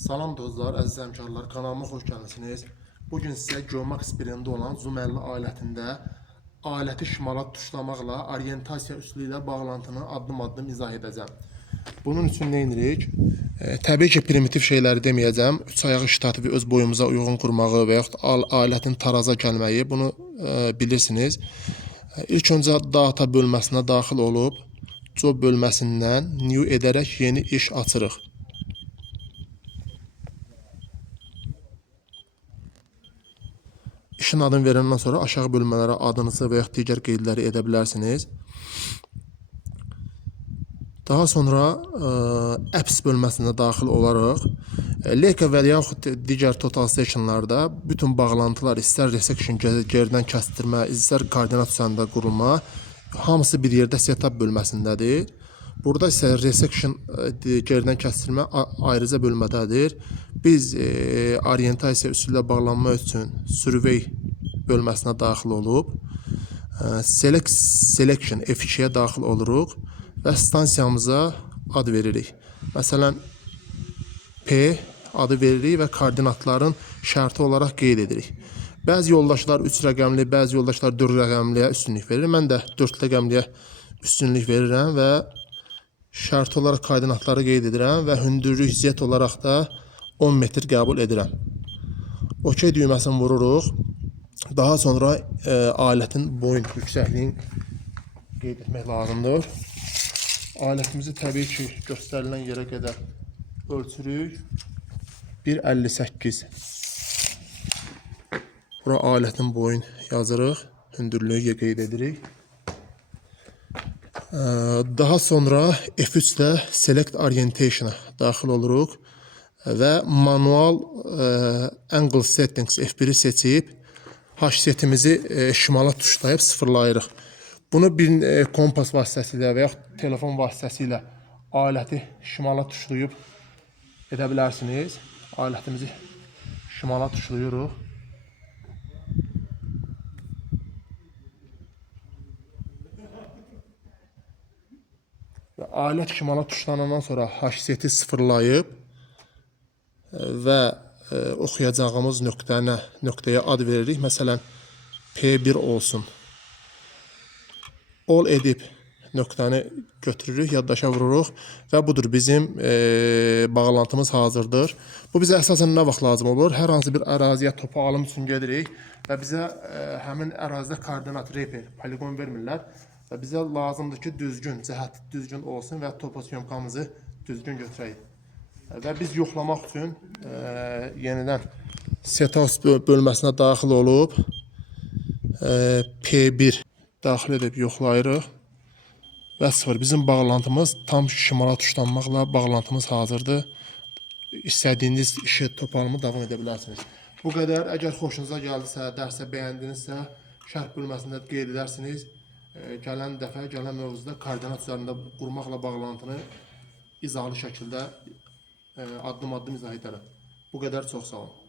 Salam dostlar, əziz həmkarlar, kanalıma xoş gəlmisiniz. Bugün sizə Geomax 1-də olan zoom 50 alətində aləti şimala tuşlamaqla orientasiya üsulu ilə bağlantını addım-addım izah edəcəm. Bunun üçün nə edirik? Təbii ki, primitiv şeyləri deməyəcəm. 3 ayağı ştatifi öz boyumuza uyğun qurmağı və yaxud alətin taraza gəlməyi bunu bilirsiniz. İlk öncə data bölməsinə daxil olub, job bölməsindən new edərək yeni iş açırıq. İşin adını verəndən sonra aşağı bölmələrə adınızı və yaxud digər qeydləri edə bilərsiniz. Daha sonra apps bölməsinə daxil olaraq Leka və yaxud digər total sectionlarda bütün bağlantılar, istər resection geridən kəsdirmə, istər koordinat üzərində qurulma, hamısı bir yerdə setup bölməsindədir. Burada isə resection geridən kəsdirmə ayrıca bölmədədir. Biz orientasiya üsulu ilə bağlanmaq üçün survey bölməsinə daxil olub, select selection F2-yə daxil oluruq və stansiyamıza ad veririk. Məsələn, P adı veririk və koordinatların şərti olaraq qeyd edirik. Bəzi yoldaşlar 3 rəqəmli, bəzi yoldaşlar 4 rəqəmliyə üstünlük verir. Mən də 4 rəqəmliyə üstünlük verirəm və şərti olaraq koordinatları qeyd edirəm və hündürlük Z olaraq da 10 metr qəbul edirəm. OK düyməsini vururuq. Daha sonra alətin boyun yüksəkliyin qeyd etmək lazımdır. Alətimizi təbii ki, göstərilən yerə qədər ölçürük. 1.58. Bura alətin boyun yazırıq. Hündürlüyü qeyd edirik. Daha sonra F3 ilə Select Orientation-a daxil oluruq və manual Angle Settings F1-i seçib H-setimizi şimala tuşlayıb sıfırlayırıq. Bunu bir kompas vasitəsilə və yaxud telefon vasitəsilə aləti şimala tuşlayıb edə bilərsiniz. Alətimizi şimala tuşlayırıq. Və alət şimala tuşlanandan sonra H-seti sıfırlayıb və oxuyacağımız nöqtəyə ad veririk. Məsələn, P1 olsun. All edib nöqtəni götürürük, yaddaşa vururuq və budur bizim bağlantımız hazırdır. Bu bizə əsasən nə vaxt lazım olur? Hər hansı bir əraziyə topu alım üçün gedirik və bizə həmin ərazidə koordinat, reper, poligon vermirlər və bizə lazımdır ki, düzgün, cəhət düzgün olsun və toposyomkamızı düzgün götürək. Və biz yoxlamaq üçün yenidən setup bölməsinə daxil olub P1 daxil edib yoxlayırıq və 0. Bizim bağlantımız tam şimala tuşlanmaqla bağlantımız hazırdır. İstədiyiniz işi topalımı davam edə bilərsiniz. Bu qədər. Əgər xoşunuza gəldisə, dərsə bəyəndinizsə, şərh bölməsində qeyd edərsiniz. Gələn dəfə, gələn mövzuda koordinat üzərində qurmaqla bağlantını izahlı şəkildə addım-addım izah edərəm. Bu qədər, çox sağ olun.